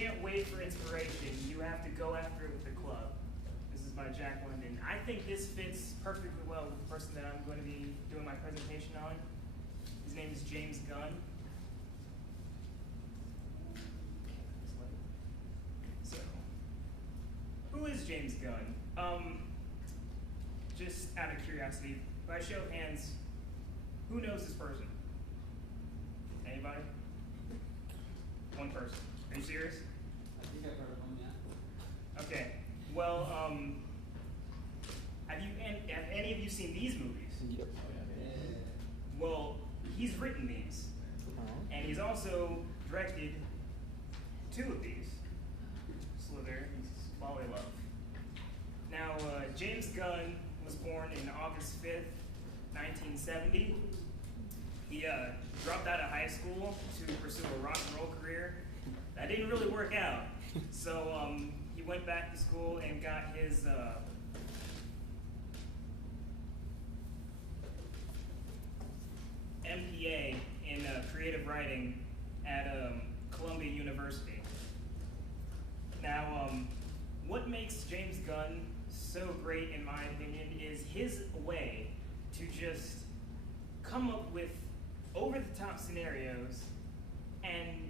can't wait for inspiration. You have to go after it with the club. This is by Jack London. I think this fits perfectly well with the person that I'm going to be doing my presentation on. His name is James Gunn. So, who is James Gunn? Just out of curiosity, by show of hands, who knows this person? Anybody? One person. Are you serious? I think I've heard of him, yeah. Okay. Well, have any of you seen these movies? Yep. Well, he's written these, and he's also directed 2 of these. Slither and Smalley Love. Now, James Gunn was born in August 5th, 1970. He dropped out of high school to pursue a rock and roll career. That didn't really work out. So he went back to school and got his MPA in creative writing at Columbia University. Now, what makes James Gunn so great, in my opinion, is his way to just come up with over-the-top scenarios and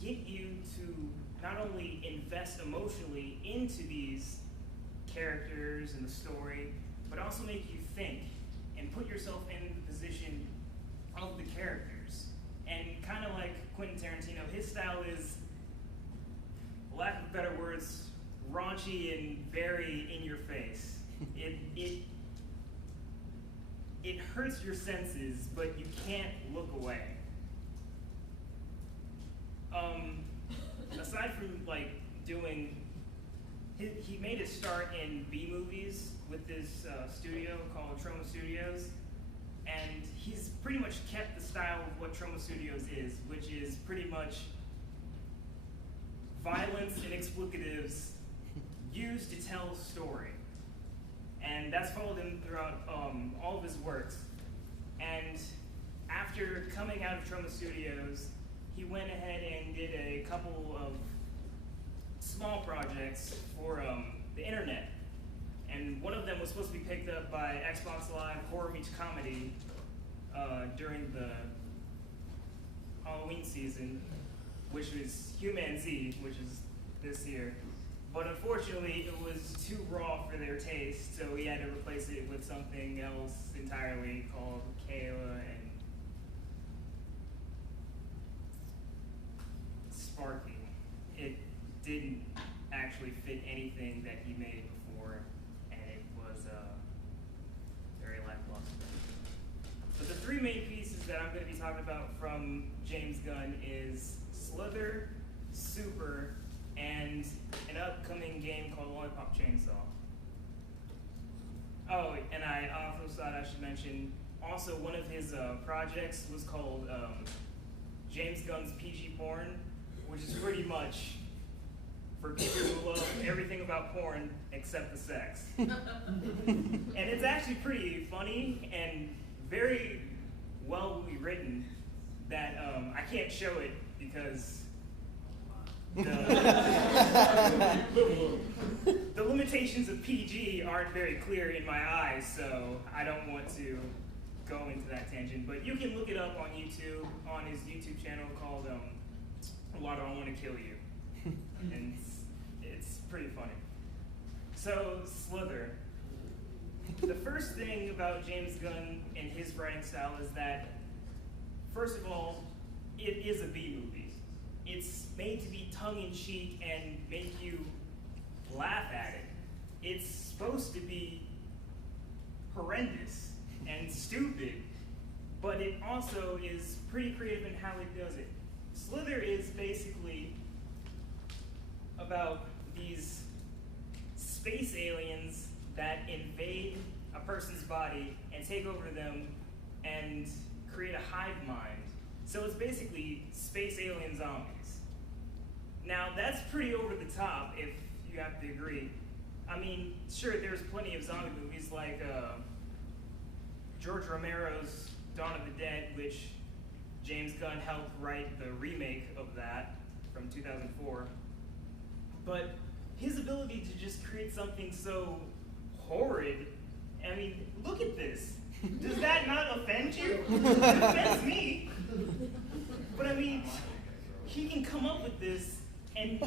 get you to not only invest emotionally into these characters and the story, but also make you think and put yourself in the position of the characters. And kind of like Quentin Tarantino, his style is, for lack of better words, raunchy and very in your face. It hurts your senses, but you can't look away. Aside from like doing, he made his start in B movies with this studio called Troma Studios, and he's pretty much kept the style of what Troma Studios is, which is pretty much violence and explicatives used to tell a story. And that's followed him throughout all of his works. And after coming out of Troma Studios, he went ahead and did a couple of small projects for the internet. And one of them was supposed to be picked up by Xbox Live Horror Meets Comedy during the Halloween season, which was Human Z, which is this year. But unfortunately, it was too raw for their taste, so we had to replace it with something else entirely called Kayla and Sparky. It didn't actually fit anything that he made before, and it was very lackluster. But the 3 main pieces that I'm going to be talking about from James Gunn is Slither, Super, and an upcoming game called Lollipop Chainsaw. Oh, and I also thought I should mention, also one of his projects was called James Gunn's PG Porn, which is pretty much for people who love everything about porn except the sex. And it's actually pretty funny and very well written that I can't show it because the limitations of PG aren't very clear in my eyes, so I don't want to go into that tangent. But you can look it up on YouTube, on his YouTube channel called Why Do I Want to Kill You? And it's pretty funny. So, Slither. The first thing about James Gunn and his writing style is that, first of all, it is a B movie. It's made to be tongue-in-cheek and make you laugh at it. It's supposed to be horrendous and stupid, but it also is pretty creative in how it does it. Slither is basically about these space aliens that invade a person's body and take over them and create a hive mind. So it's basically space alien zombies. Now that's pretty over the top, if you have to agree. I mean, sure, there's plenty of zombie movies like George Romero's Dawn of the Dead, which James Gunn helped write the remake of that from 2004. But his ability to just create something so horrid, I mean, look at this. Does that not offend you? It offends me. But I mean, he can come up with this and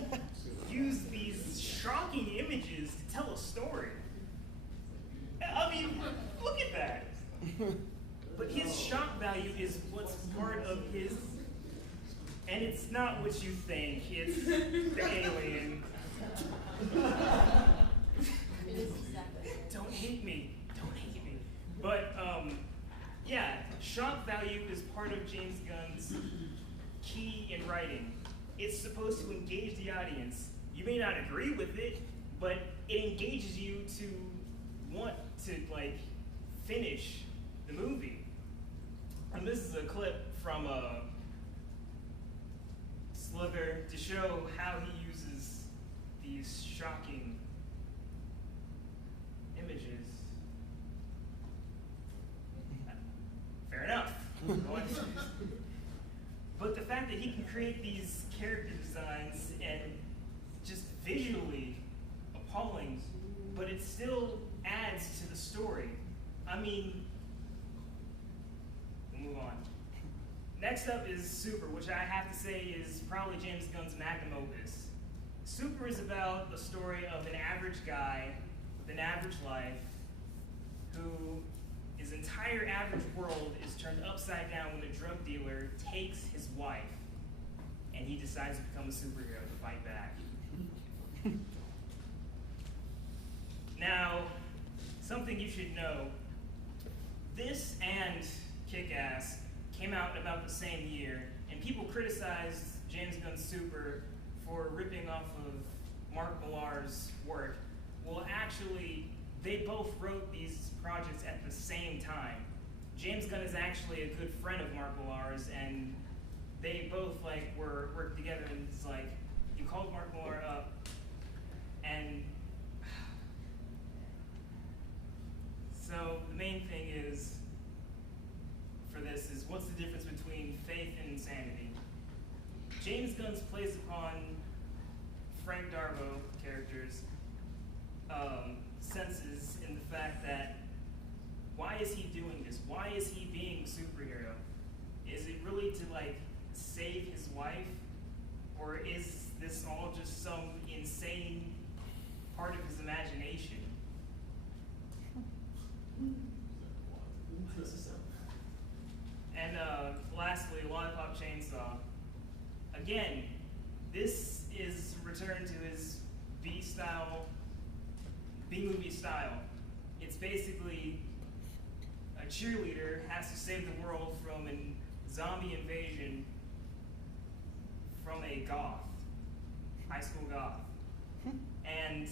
use these shocking images to tell a story. I mean, look at that. But his shock value is what's part of his, and it's not what you think, it's the alien. Don't hate me, don't hate me. But yeah, shock value is part of James Gunn's key in writing. It's supposed to engage the audience. You may not agree with it, but it engages you to want to like finish the movie. And this is a clip from Slither to show how he uses these shocking images. Fair enough. But the fact that he can create these character designs and just visually appalling, but it still adds to the story. I mean, we'll move on. Next up is Super, which I have to say is probably James Gunn's magnum opus. Super is about the story of an average guy with an average life who his entire average world is turned upside down when a drug dealer takes his wife, and he decides to become a superhero to fight back. Now, something you should know, this and Kick-Ass came out about the same year, and people criticized James Gunn's Super for ripping off of Mark Millar's work. Well, actually, they both wrote these projects at the same time. James Gunn is actually a good friend of Mark Millar's, and they both worked together, and it's like, you called Mark Millar up, and so the main thing is, for this, is what's the difference between faith and insanity? James Gunn's plays upon Frank Darbo character's senses in the fact that, why is he doing this? Why is he being a superhero? Is it really to like save his wife? Or is this all just some insane part of his imagination? And lastly, Lollipop Chainsaw. Again, this is a return to his B-movie style. It's basically a cheerleader has to save the world from a zombie invasion from a goth, high school goth. And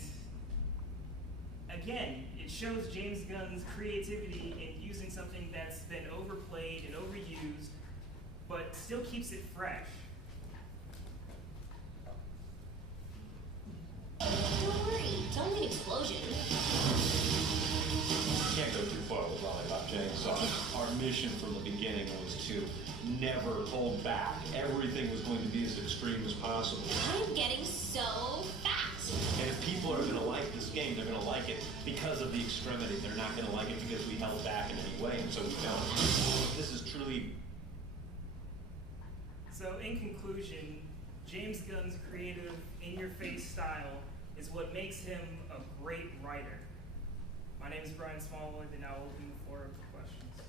again, it shows James Gunn's creativity in using something that's been overplayed and overused, but still keeps it fresh. Don't worry, it's only an explosion. Can't go too far with Lollipop Chainsaw. Our mission from the beginning was to never hold back. Everything was going to be as extreme as possible. I'm getting so fat. And if people are going to like this game, they're going to like it because of the extremity. They're not going to like it because we held back in any way, and so we don't. This is truly... So in conclusion, James Gunn's creative, in-your-face style is what makes him a great writer. My name is Brian Smallwood, and I'll open the floor for questions.